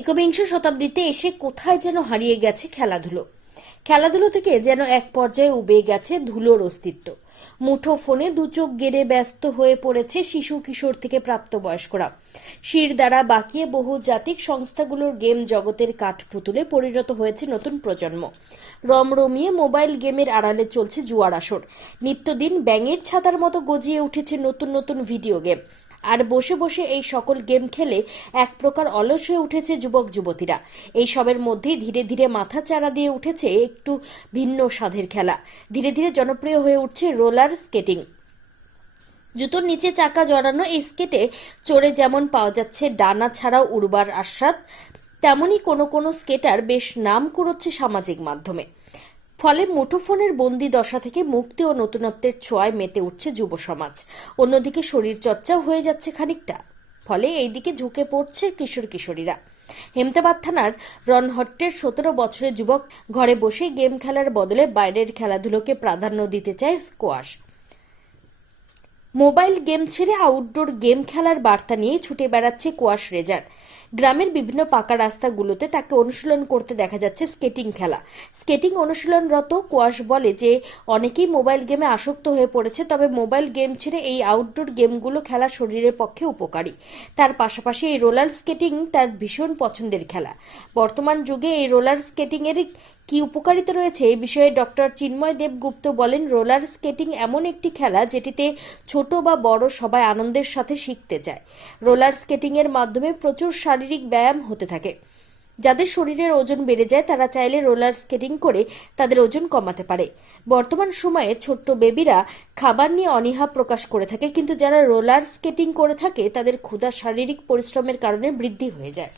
একবিংশ শতাব্দীতে এসে কোথায় যেন হারিয়ে গেছে খেলাধুলো। খেলাধুলো থেকে যেন এক পর্যায়ে উবে গেছে ধুলোর অস্তিত্ব। মুঠো ফোনে দু চোখ গেড়ে ব্যস্ত হয়ে পড়েছে শিশু কিশোর থেকে প্রাপ্তবয়স্করা। শির দ্বারা বাকিয়ে বহু জাতিক সংস্থাগুলোর গেম জগতের কাঠপুতুলে পরিণত হয়েছে নতুন প্রজন্ম। রমরমিয়ে মোবাইল গেমের আড়ালে চলছে জুয়ার আসর। নিত্যদিন ব্যাঙের ছাতার মতো গজিয়ে উঠেছে নতুন নতুন ভিডিও গেম। আর বসে বসে এই সকল গেম খেলে এক প্রকার অলস হয়ে উঠেছে যুবক যুবতীরা। এই সবের মধ্যেই ধীরে ধীরে মাথা চারা দিয়ে উঠেছে একটু ভিন্ন স্বাদের খেলা। ধীরে ধীরে জনপ্রিয় হয়ে উঠছে রোলার স্কেটিং। জুতোর নিচে চাকা জড়ানো এই স্কেটে চড়ে যেমন পাওয়া যাচ্ছে ডানা ছাড়াও উড়বার আস্বাদ তেমনই কোনো কোনো স্কেটার বেশ নাম কুড়োচ্ছে সামাজিক মাধ্যমে। ফলে মুঠোফোনের বন্দি দশা থেকে মুক্তি ও নতুনত্বের ছোঁয়ায় মেতে উঠছে যুব সমাজ। অন্যদিকে শরীর চর্চাও হয়ে যাচ্ছে খানিকটা। ফলে এই দিকে ঝুঁকে পড়ছে কিশোর কিশোরীরা। হেমতাবাদ থানার রনহট্টের সতেরো বছরের যুবক ঘরে বসে গেম খেলার বদলে বাইরের খেলাধুলোকে প্রাধান্য দিতে চায় স্কোয়াশ। মোবাইল গেম ছেড়ে আউটডোর গেম খেলার বার্তা নিয়ে ছুটে বেড়াচ্ছে কোয়াশ রেজার। গ্রামের বিভিন্ন পাকা রাস্তাগুলোতে তাকে অনুশীলন করতে দেখা যাচ্ছে স্কেটিং খেলা। স্কেটিং অনুশীলনরত কোয়াশ বলে যে, অনেকেই মোবাইল গেমে আসক্ত হয়ে পড়েছে, তবে মোবাইল গেম ছেড়ে এই আউটডোর গেমগুলো খেলা শরীরের পক্ষে উপকারী। তার পাশাপাশি এই রোলার স্কেটিং তার ভীষণ পছন্দের খেলা। বর্তমান যুগে এই রোলার স্কেটিংয়ের কি উপকারিতা রয়েছে এই বিষয়ে ডক্টর চিন্ময় দেবগুপ্ত বলেন, রোলার স্কেটিং এমন একটি খেলা যেটিতে ছোট বা বড় সবাই আনন্দের সাথে শিখতে চায় রোলার স্কেটিংয়ের মাধ্যমে প্রচুর শারীরিক ব্যায়াম হতে থাকে। যাদের শরীরের ওজন বেড়ে যায়, তারা চাইলে রোলার স্কেটিং করে তাদের ওজন কমাতে পারে। বর্তমান সময়ে ছোট্ট বেবিরা খাবার নিয়ে অনীহা প্রকাশ করে থাকে, কিন্তু যারা রোলার স্কেটিং করে থাকে, তাদের ক্ষুধা শারীরিক পরিশ্রমের কারণে বৃদ্ধি হয়ে যায়।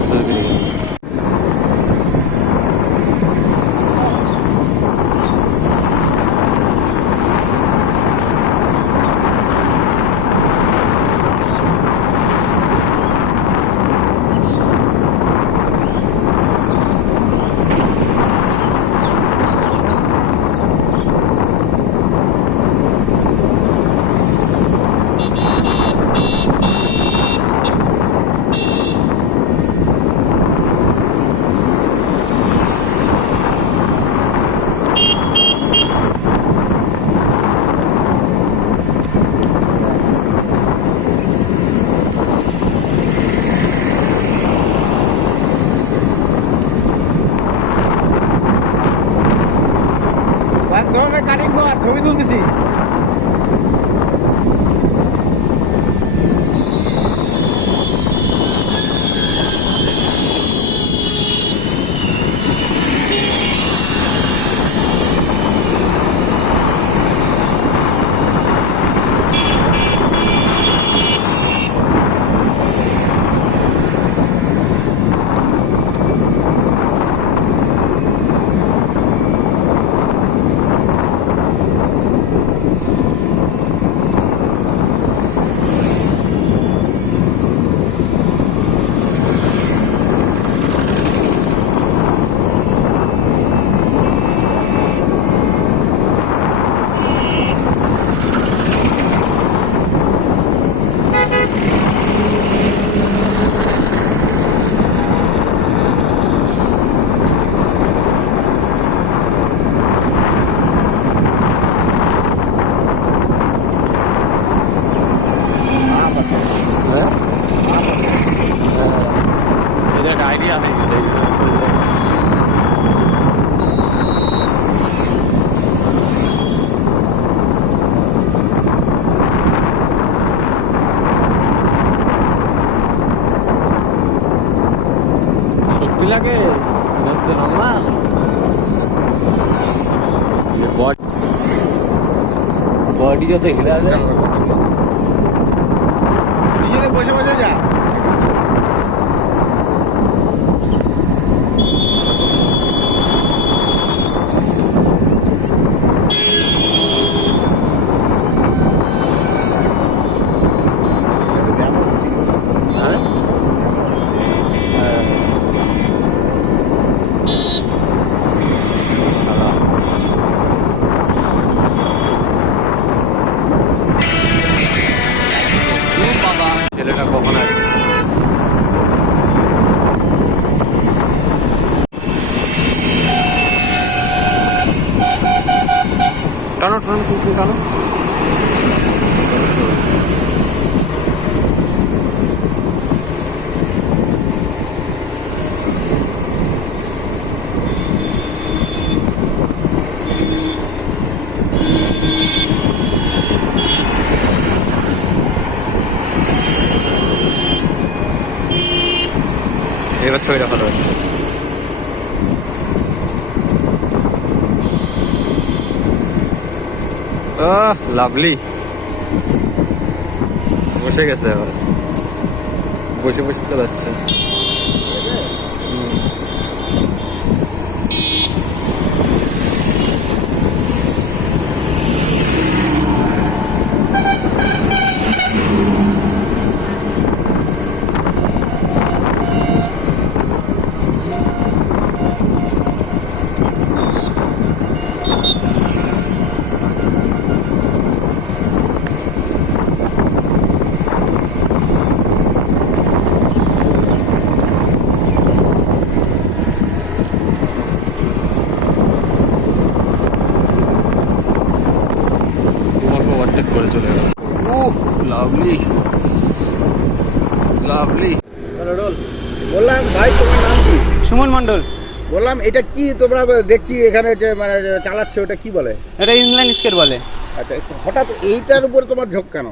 Sơ. কাটিং কর ছবি তুলতেছি। বডি যত হিলা যায় দুজনে বসে বসে যা হ্যাঁ শালা ও বাবা ছেলেটা কখন আসবে টানো টানো কুকুর টানো এবার ছবিটা ভালো হচ্ছে লাভলি বসে গেছে এবার। বসে বসে চালাচ্ছে হুম। তোমাকে ওভারটেক করে চলে গেল ও লাভলি লাভলি বললাম ভাই তোমার নাম কি সুমন মণ্ডল বললাম এটা কি তোমরা দেখছি এখানে যে মানে চালাচ্ছে ওটা কি বলে? এটা ইনলাইন স্কেট বলে। আচ্ছা হঠাৎ এইটার উপরে তোমার ঝোঁক কেন?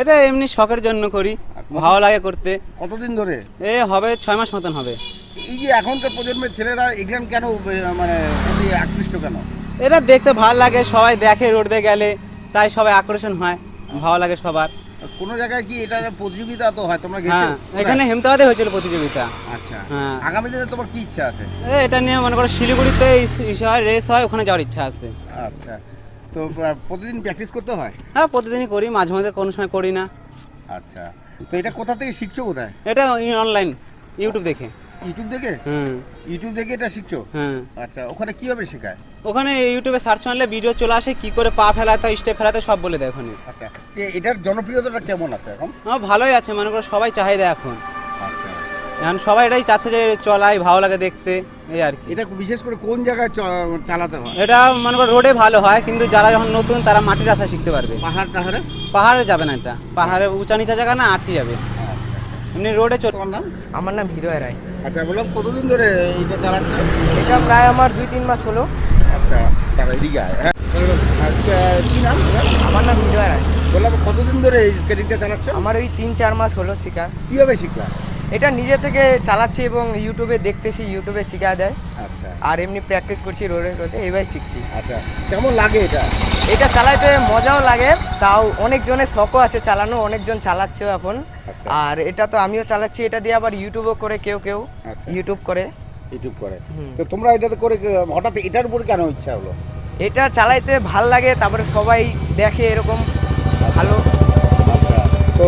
এটা এমনি শখের জন্য করি ভালো লাগে করতে। কতদিন ধরে? এ হবে ছয় মাস মতন হবে। এই যে এখনকার প্রজন্মের ছেলেরা এগুলান কেন মানে আকৃষ্ট কেন? এটা দেখতে ভালো লাগে সবাই দেখে রোডে গেলে তাই সবাই আকর্ষণ হয় ভালো লাগে সবার। কোনো জায়গায় কি এটা প্রতিযোগিতা তো হয়? তোমরা গেছো? হ্যাঁ এখানে হেমতাবাদে হয়েছিল প্রতিযোগিতা। আচ্ছা। হ্যাঁ। আগামী দিনে তোমার কি ইচ্ছা আছে? এটা নিয়ে মনে করো শিলিগুড়িতে হয় রেস হয় ওখানে যাওয়ার ইচ্ছা আছে। আচ্ছা। তো প্রতিদিন প্র্যাকটিস করতে হয়? হ্যাঁ প্রতিদিনই করি মাঝে মাঝে কোনো সময় করি না। আচ্ছা। তো এটা কোথা থেকে শিখছো কোথায়? এটা অনলাইন ইউটিউব দেখে। ইউটিউব দেখে? হুম। ইউটিউব দেখে এটা শিখছো? হ্যাঁ আচ্ছা ওখানে কীভাবে শেখায়? ওখানে ইউটিউবে সার্চ মারলে ভিডিও চলে আসে কি করে পা ফেলাতে স্টেপ ফেলাতে সব বলে দেয় ওখানে। আচ্ছা এ- এটার জনপ্রিয়তাটা কেমন আছে এখন? আমার ভালোই আছে মনে করো সবাই চাহিদা এখন। আচ্ছা। এখন সবাই এটাই চাচ্ছে যে চলাই ভালো লাগে দেখতে এই আর কি। এটা বিশেষ করে কোন জায়গায় চ- চালাতে হয়? এটা মনে করো রোডে ভালো হয় কিন্তু যারা যখন নতুন তারা মাটির রাস্তা শিখতে পারবে। পাহাড় টাহাড়ে পাহাড়ে যাবে না এটা। পাহাড়ে উঁচা নিচা জায়গা না আটকে যাবে। এমনি রোডে চল তোমার নাম? আমার নাম হৃদয় রায়। আচ্ছা বললাম কতদিন ধরে এটা চালাচ্ছে? এটা প্রায় আমার দুই তিন মাস হলো। আচ্ছা তারা এদিকে হ্যাঁ। আচ্ছা কি নাম আমার নাম হৃদয় রায়। বললাম কতদিন ধরে এই স্কেটিংটা চালাচ্ছ? আমার ওই তিন চার মাস হলো শিকার। কীভাবে শিখলা? এটা নিজে থেকে চালাচ্ছি এবং ইউটিউবে দেখতেছি ইউটিউবে শিখা দেয়। আচ্ছা। আর এমনি প্র্যাকটিস করছি রোডে রোডে এবার শিখছি। আচ্ছা কেমন লাগে এটা? এটা চালাইতে মজাও লাগে তাও অনেকজনের শখও আছে চালানো অনেকজন চালাচ্ছেও এখন। আচ্ছা। আর এটা তো আমিও চালাচ্ছি এটা দিয়ে আবার ইউটিউবও করে কেউ কেউ আচ্ছা। ইউটিউব করে। ইউটিউব করে। তো তোমরা এটাতে করে হঠাৎ এটার উপর কেন ইচ্ছা হলো? এটা চালাইতে ভালো লাগে তারপরে সবাই দেখে এরকম ভালো। আচ্ছা। তো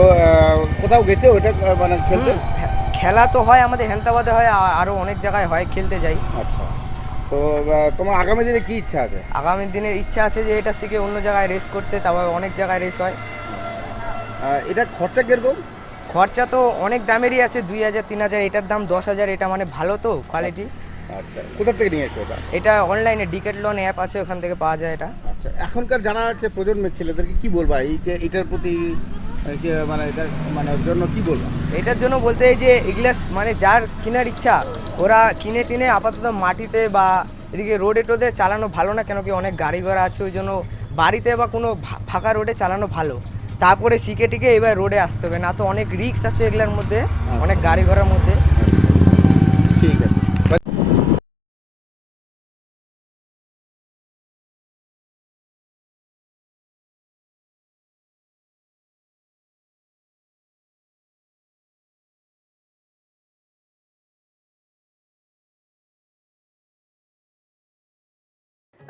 কোথাও গেছে ওটা মানে খেলতে? খেলা তো হয় আমাদের হেলতাবাদে হয় আর- আরও অনেক জায়গায় হয় খেলতে যাই। আচ্ছা। তো তোমার আগামী দিনে কি ইচ্ছা আছে? আগামী দিনে ইচ্ছা আছে যে এটা শিখে অন্য জায়গায় রেস করতে তারপর অনেক জায়গায় রেস হয়। আহ, এটা খরচা কীরকম? খরচা তো অনেক দামেরই আছে দুই হাজার তিন হাজার এটার দাম দশ হাজার এটা মানে ভালো তো কোয়ালিটি আচ্ছা কোথা থেকে নিয়েছো এটা? এটা অনলাইনে ডিকেট লোন অ্যাপ আছে ওখান থেকে পাওয়া যায় এটা। আচ্ছা এখনকার যারা আছে প্রজন্মের ছেলেদেরকে কি বলবা এই যে এটার প্রতি মানে এটার মানে জন্য কি বলব? এটার জন্য বলতে এই যে এগুলা মানে যার কেনার ইচ্ছা ওরা কিনে টিনে আপাতত মাটিতে বা এদিকে রোডে টোডে চালানো ভালো না কেন কি অনেক গাড়ি ঘোড়া আছে ওই জন্য বাড়িতে বা কোনো ফাঁকা রোডে চালানো ভালো। তারপরে শিখে টিকে এবার রোডে আসতে হবে না তো অনেক রিক্স আছে এগুলোর মধ্যে অনেক গাড়ি ঘোড়ার মধ্যে।